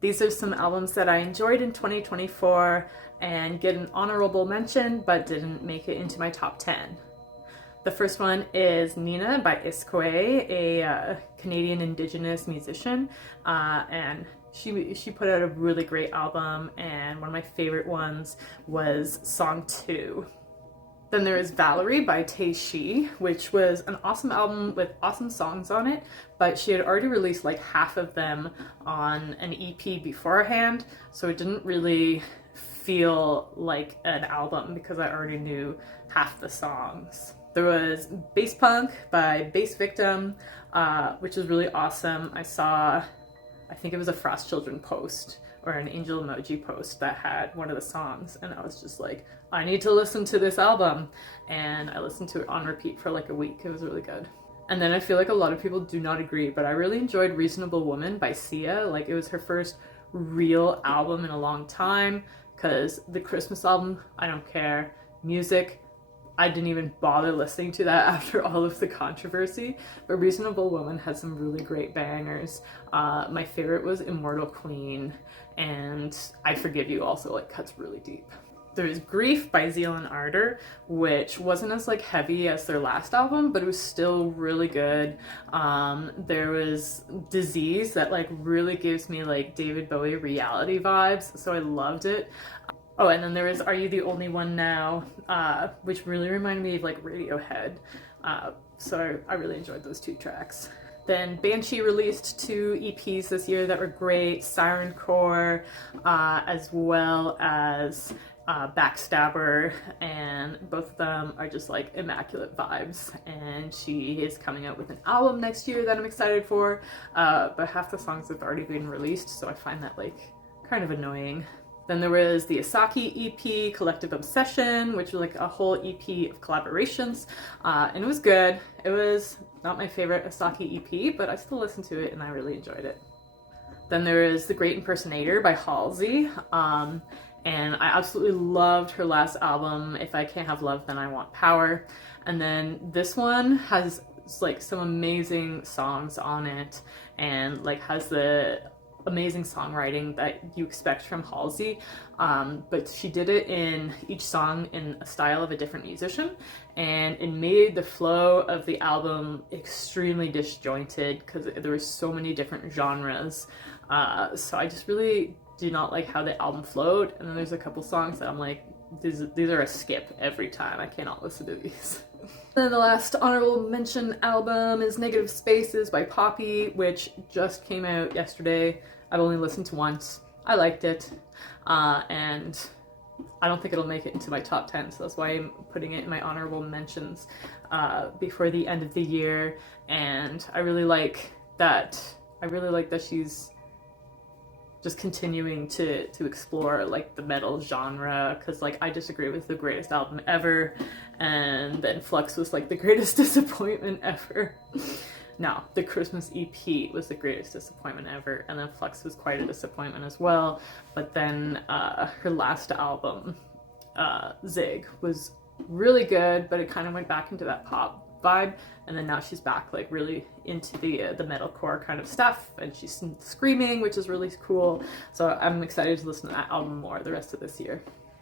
These are some albums that I enjoyed in 2024 and get an honorable mention but didn't make it into my top 10. The first one is Nina by Iskoe, a Canadian Indigenous musician, and she put out a really great album, and one of my favorite ones was Song 2. Then there is Valerie by Tay Shi, which was an awesome album with awesome songs on it, but she had already released like half of them on an EP beforehand, so it didn't really feel like an album because I already knew half the songs. There was Bass Punk by Bass Victim, which is really awesome. I think it was a Frost Children post or an Angel Emoji post that had one of the songs, and I was just like, I need to listen to this album, and I listened to it on repeat for like a week. It was really good. And then I feel like a lot of people do not agree, but I really enjoyed Reasonable Woman by Sia. Like, it was her first real album in a long time, because the Christmas album, I don't care. Music, I didn't even bother listening to that after all of the controversy, but Reasonable Woman had some really great bangers. My favorite was Immortal Queen, and I Forgive You also like cuts really deep. There's Grief by Zeal and Ardor, which wasn't as like heavy as their last album, but it was still really good. There was Disease that like really gives me like David Bowie reality vibes, so I loved it. Oh, and then there is Are You the Only One Now, which really reminded me of like Radiohead. So I really enjoyed those two tracks. Then Banshee released 2 EPs this year that were great, Siren Core, as well as Backstabber, and both of them are just like immaculate vibes. And she is coming out with an album next year that I'm excited for, but half the songs have already been released, so I find that like kind of annoying. Then there was the Asaki EP, Collective Obsession, which was like a whole EP of collaborations, and it was good. It was not my favorite Asaki EP, but I still listened to it and I really enjoyed it. Then there is The Great Impersonator by Halsey, and I absolutely loved her last album, If I Can't Have Love, Then I Want Power. And then this one has like some amazing songs on it, and like has the amazing songwriting that you expect from Halsey, but she did it in each song in a style of a different musician, and it made the flow of the album extremely disjointed because there were so many different genres. So I just really do not like how the album flowed, and then there's a couple songs that I'm like, these are a skip every time. I cannot listen to these. Then the last honorable mention album is Negative Spaces by Poppy, which just came out yesterday. I've only listened to once. I liked it, and I don't think it'll make it into my top 10, so that's why I'm putting it in my honorable mentions before the end of the year. And I really like that she's just continuing to explore like the metal genre, because like I Disagree was the greatest album ever, and then Flux was like the greatest disappointment ever. No, the Christmas EP was the greatest disappointment ever, and then Flux was quite a disappointment as well. But then her last album, Zig, was really good, but it kind of went back into that pop vibe, and then now she's back like really into the metalcore kind of stuff, and she's screaming, which is really cool. So I'm excited to listen to that album more the rest of this year.